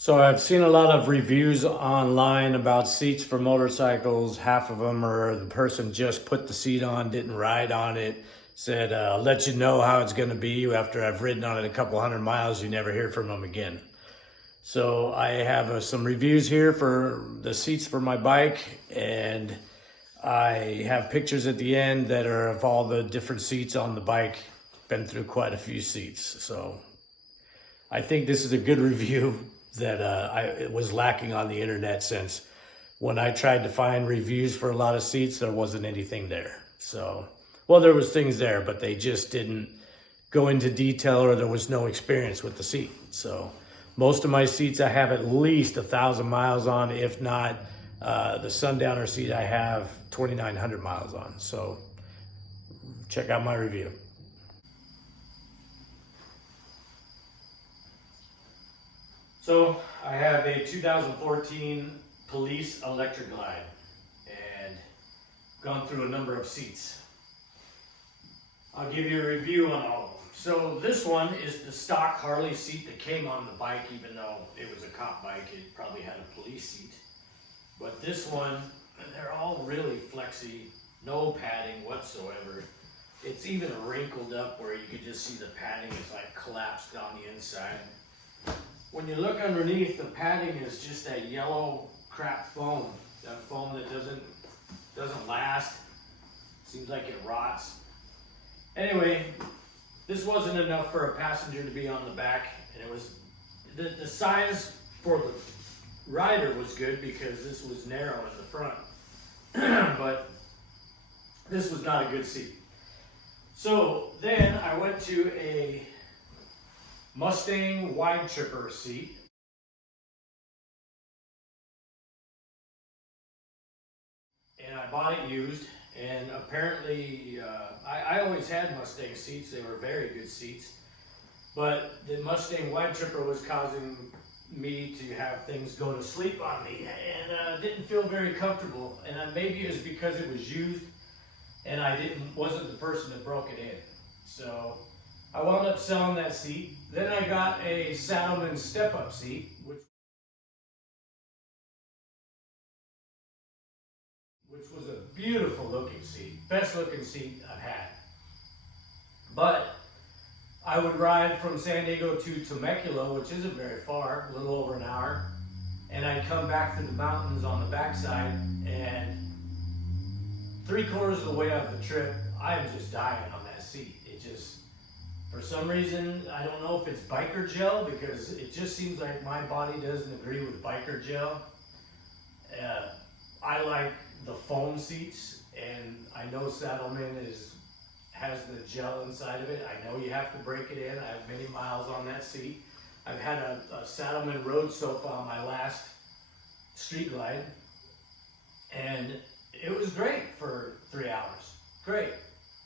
So I've seen a lot of reviews online about seats for motorcycles. Half of them are the person just put the seat on, didn't ride on it, said, I'll let you know how it's going to be after I've ridden on it a couple hundred miles. You never hear from them again. So I have some reviews here for the seats for my bike, and I have pictures at the end that are of all the different seats on the bike. Been through quite a few seats. So I think this is a good review that it was lacking on the internet, since when I tried to find reviews for a lot of seats, there wasn't anything there. So, well, there was things there, but they just didn't go into detail, or there was no experience with the seat. So most of my seats I have at least 1,000 miles on, if not the Sundowner seat I have 2,900 miles on. So check out my review. So I have a 2014 Police Electric Glide and gone through a number of seats. I'll give you a review on all of them. So this one is the stock Harley seat that came on the bike, even though it was a cop bike, it probably had a police seat. But this one, they're all really flexy, no padding whatsoever. It's even wrinkled up where you could just see the padding is like collapsed on the inside. When you look underneath, the padding is just that yellow crap foam. That foam that doesn't last. Seems like it rots. Anyway, this wasn't enough for a passenger to be on the back, and it was the size for the rider was good because this was narrow in the front, but this was not a good seat. So then I went to a Mustang wide tripper seat. And I bought it used, and apparently I always had Mustang seats. They were very good seats, but the Mustang wide tripper was causing me to have things go to sleep on me, and didn't feel very comfortable. And maybe it was because it was used and I wasn't the person that broke it in. So I wound up selling that seat. Then I got a Saddleman step-up seat, which was a beautiful looking seat, best looking seat I've had. But I would ride from San Diego to Temecula, which isn't very far, a little over an hour, and I'd come back through the mountains on the backside, and 3/4 of the way of the trip, I'm just dying on that seat. It just, for some reason, I don't know if it's biker gel, because it just seems like my body doesn't agree with biker gel. I like the foam seats, and I know Saddleman has the gel inside of it. I know you have to break it in. I have many miles on that seat. I've had a Saddleman road sofa on my last street glide, and it was great for 3 hours. Great.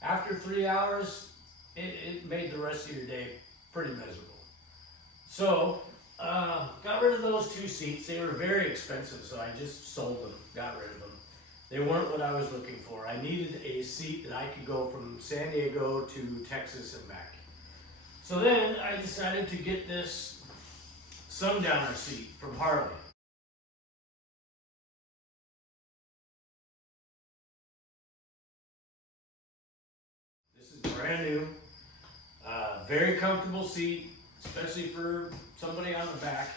After 3 hours, it made the rest of your day pretty miserable. So, got rid of those two seats. They were very expensive, so I just sold them, got rid of them. They weren't what I was looking for. I needed a seat that I could go from San Diego to Texas and back. So then I decided to get this Sundowner seat from Harley. This is brand new, very comfortable seat, especially for somebody on the back,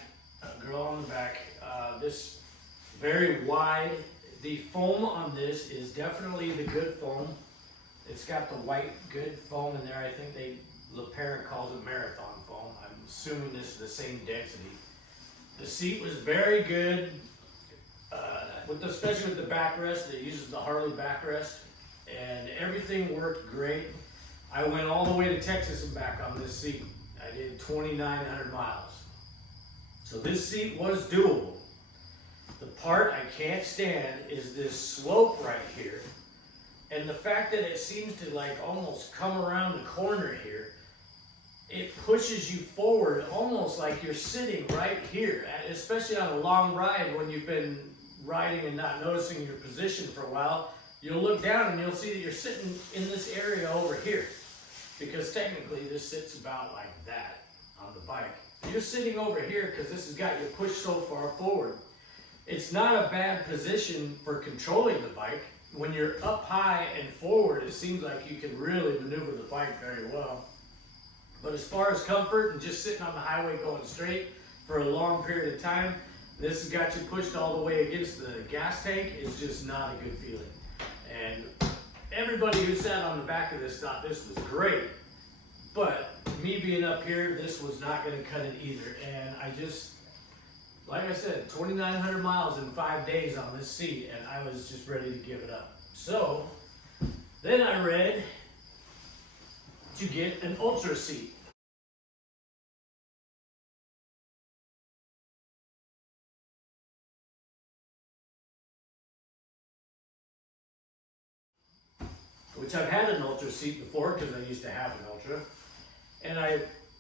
a girl on the back. This very wide. The foam on this is definitely the good foam. It's got the white good foam in there. I think Le Parent calls it marathon foam. I'm assuming this is the same density. The seat was very good, especially with the backrest. It uses the Harley backrest, and everything worked great. I went all the way to Texas and back on this seat. I did 2,900 miles. So this seat was doable. The part I can't stand is this slope right here. And the fact that it seems to like almost come around the corner here, it pushes you forward almost like you're sitting right here, especially on a long ride when you've been riding and not noticing your position for a while. You'll look down and you'll see that you're sitting in this area over here, because technically this sits about like that on the bike. So you're sitting over here because this has got you pushed so far forward. It's not a bad position for controlling the bike. When you're up high and forward, it seems like you can really maneuver the bike very well. But as far as comfort and just sitting on the highway going straight for a long period of time, this has got you pushed all the way against the gas tank. Is just not a good feeling. And everybody who sat on the back of this thought this was great. But me being up here, this was not going to cut it either. And I just, like I said, 2,900 miles in 5 days on this seat, and I was just ready to give it up. So then I read to get an Ultra seat. Which I've had an Ultra seat before because I used to have an Ultra. And I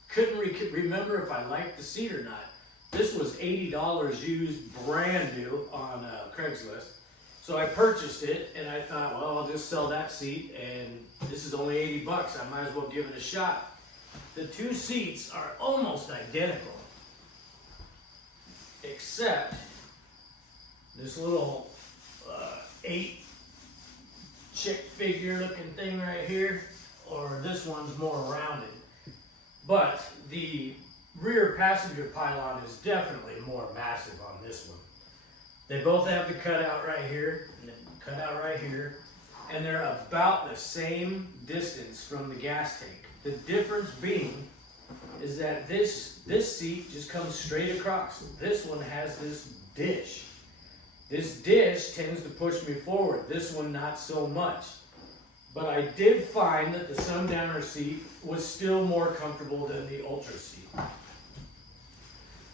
couldn't remember if I liked the seat or not. This was $80 used, brand new on Craigslist. So I purchased it and I thought, well, I'll just sell that seat and this is only 80 bucks. I might as well give it a shot. The two seats are almost identical, except this little 8 chick figure looking thing right here, or this one's more rounded. But the rear passenger pylon is definitely more massive on this one. They both have the cutout right here and the cutout right here, and they're about the same distance from the gas tank. The difference being is that this seat just comes straight across. This one has this dish. This dish tends to push me forward. This one not so much. But I did find that the Sundowner seat was still more comfortable than the Ultra seat.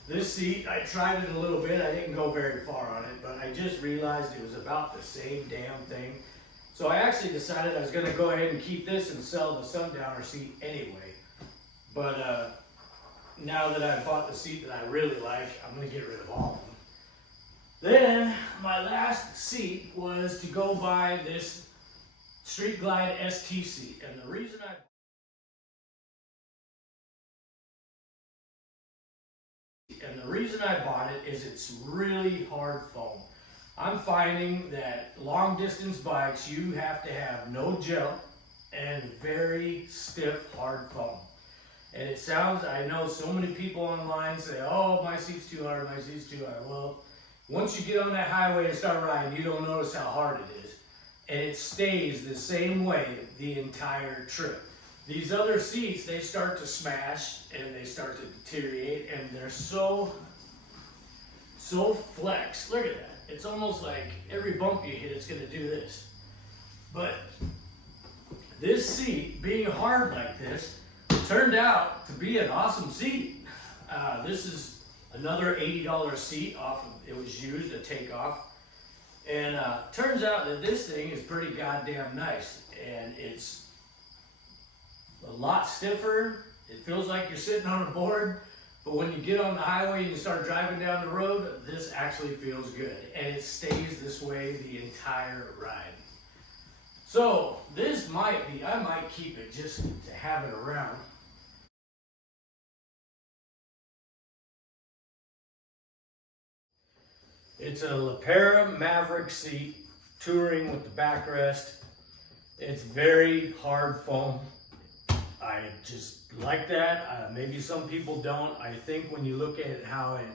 This seat, I tried it a little bit. I didn't go very far on it, but I just realized it was about the same damn thing. So I actually decided I was going to go ahead and keep this and sell the Sundowner seat anyway. But now that I've bought the seat that I really like, I'm going to get rid of all of them. Then my last seat was to go buy this Street Glide ST seat, and the reason I bought it is it's really hard foam. I'm finding that long distance bikes, you have to have no gel and very stiff hard foam. And it sounds, I know so many people online say, oh, my seat's too hard, my seat's too hard. Well, once you get on that highway and start riding, you don't notice how hard it is. And it stays the same way the entire trip. These other seats, they start to smash and they start to deteriorate, and they're so flex. Look at that. It's almost like every bump you hit, it's gonna do this. But this seat, being hard like this, turned out to be an awesome seat. This is another $80 seat off of, it was used, a takeoff. And turns out that this thing is pretty goddamn nice. And it's a lot stiffer. It feels like you're sitting on a board. But when you get on the highway and you start driving down the road, this actually feels good. And it stays this way the entire ride. So this might be, I might keep it just to have it around. It's a Lepera Maverick seat, touring with the backrest. It's very hard foam. I just like that. Maybe some people don't. I think when you look at how it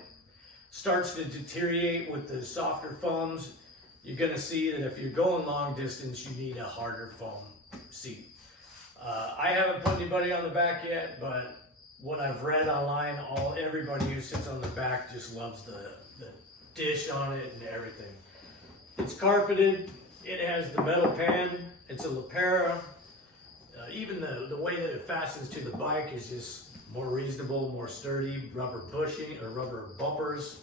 starts to deteriorate with the softer foams, you're gonna see that if you're going long distance, you need a harder foam seat. I haven't put anybody on the back yet, but what I've read online, everybody who sits on the back just loves the dish on it and everything. It's carpeted. It has the metal pan. It's a Lepera. Even the way that it fastens to the bike is just more reasonable, more sturdy, rubber bushing or rubber bumpers.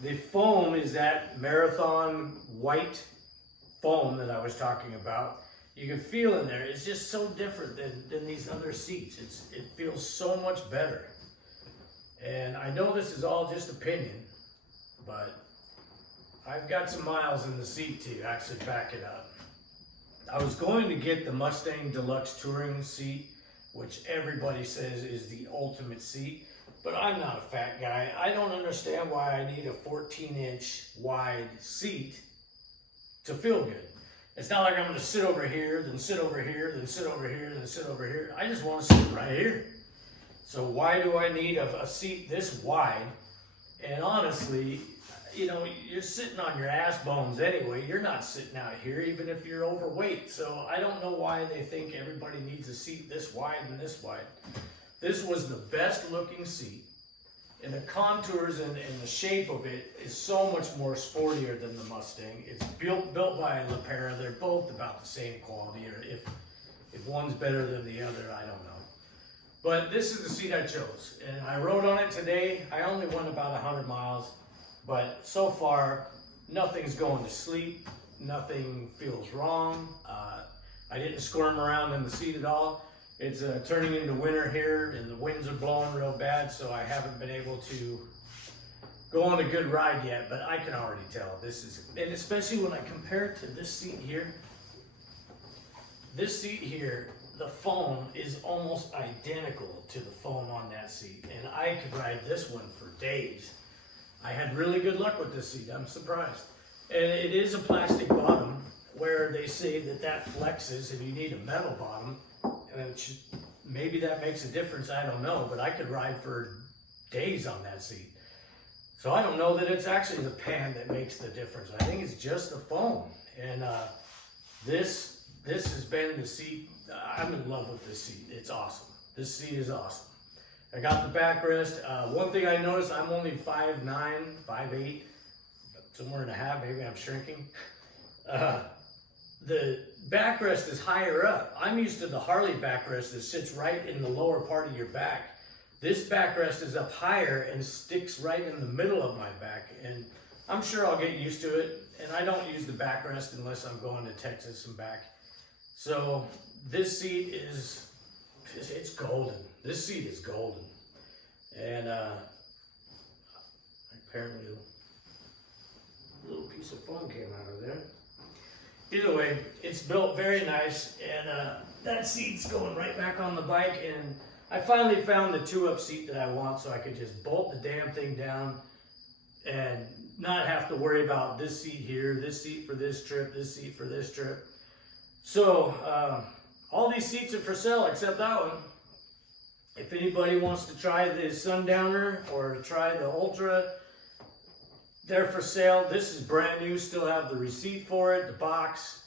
The foam is that Marathon white foam that I was talking about. You can feel in there, it's just so different than these other seats. It feels so much better. And I know this is all just opinion, but I've got some miles in the seat to actually back it up. I was going to get the Mustang Deluxe Touring seat, which everybody says is the ultimate seat, but I'm not a fat guy. I don't understand why I need a 14-inch wide seat to feel good. It's not like I'm gonna sit over here, then sit over here, then sit over here, then sit over here. I just wanna sit right here. So why do I need a seat this wide? And honestly, you know, you're sitting on your ass bones anyway. You're not sitting out here, even if you're overweight. So I don't know why they think everybody needs a seat this wide and this wide. This was the best looking seat. And the contours and the shape of it is so much more sportier than the Mustang. It's built by Lepera. They're both about the same quality, or if one's better than the other, I don't know. But this is the seat I chose, and I rode on it today. I only went about 100 miles, but so far, nothing's going to sleep. Nothing feels wrong. I didn't squirm around in the seat at all. It's turning into winter here, and the winds are blowing real bad, so I haven't been able to go on a good ride yet, but I can already tell this is, and especially when I compare it to this seat here, the foam is almost identical to the foam on that seat, and I could ride this one for days. I had really good luck with this seat, I'm surprised. And it is a plastic bottom, where they say that flexes and you need a metal bottom, and maybe that makes a difference, I don't know, but I could ride for days on that seat. So I don't know that it's actually the pan that makes the difference. I think it's just the foam. And this has been the seat. I'm in love with this seat. It's awesome. This seat is awesome. I got the backrest. One thing I noticed, I'm only 5'9", 5'8", somewhere in a half, maybe I'm shrinking. The backrest is higher up. I'm used to the Harley backrest that sits right in the lower part of your back. This backrest is up higher and sticks right in the middle of my back, and I'm sure I'll get used to it. And I don't use the backrest unless I'm going to Texas and back. So this seat it's golden. This seat is golden. And apparently a little piece of foam came out of there. Either way, it's built very nice, and that seat's going right back on the bike, and I finally found the 2-up seat that I want, so I could just bolt the damn thing down and not have to worry about this seat here, this seat for this trip, this seat for this trip. So all these seats are for sale except that one. If anybody wants to try the Sundowner or try the Ultra, they're for sale. This is brand new, still have the receipt for it, the box.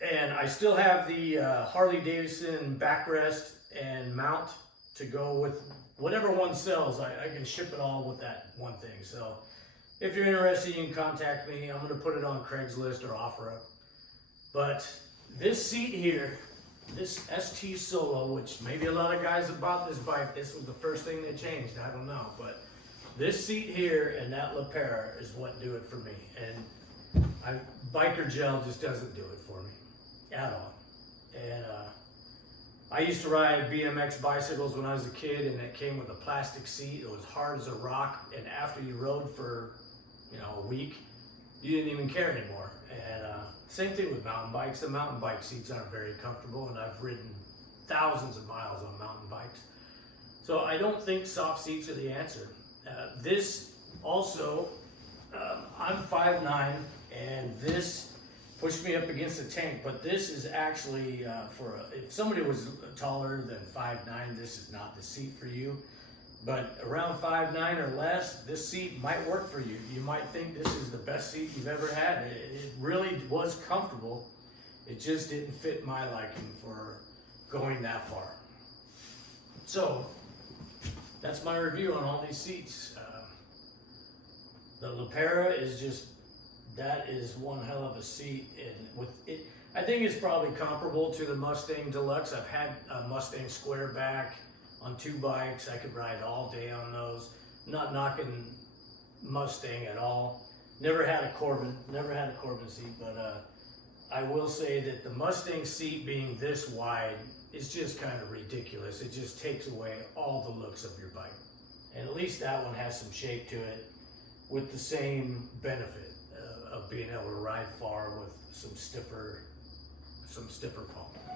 And I still have the Harley Davidson backrest and mount to go with whatever one sells. I can ship it all with that one thing. So if you're interested, you can contact me. I'm gonna put it on Craigslist or OfferUp. But this seat here, this ST Solo, which maybe a lot of guys have bought this bike, this was the first thing they changed, I don't know. But this seat here and that Lepera is what do it for me. And biker gel just doesn't do it for me at all. And I used to ride BMX bicycles when I was a kid, and it came with a plastic seat. It was hard as a rock, and after you rode for a week, you didn't even care anymore. And same thing with mountain bikes. The mountain bike seats aren't very comfortable, and I've ridden thousands of miles on mountain bikes. So I don't think soft seats are the answer. This also, I'm 5'9", and this pushed me up against the tank, but this is actually if somebody was taller than 5'9", this is not the seat for you. But around 5'9" or less, this seat might work for you. You might think this is the best seat you've ever had. It really was comfortable. It just didn't fit my liking for going that far. So that's my review on all these seats. The Lepera is just, that is one hell of a seat. And with it, I think it's probably comparable to the Mustang Deluxe. I've had a Mustang Square back on 2 bikes. I could ride all day on those. Not knocking Mustang at all. Never had a Corbin seat, but I will say that the Mustang seat being this wide is just kind of ridiculous. It just takes away all the looks of your bike. And at least that one has some shape to it, with the same benefit of being able to ride far with some stiffer foam.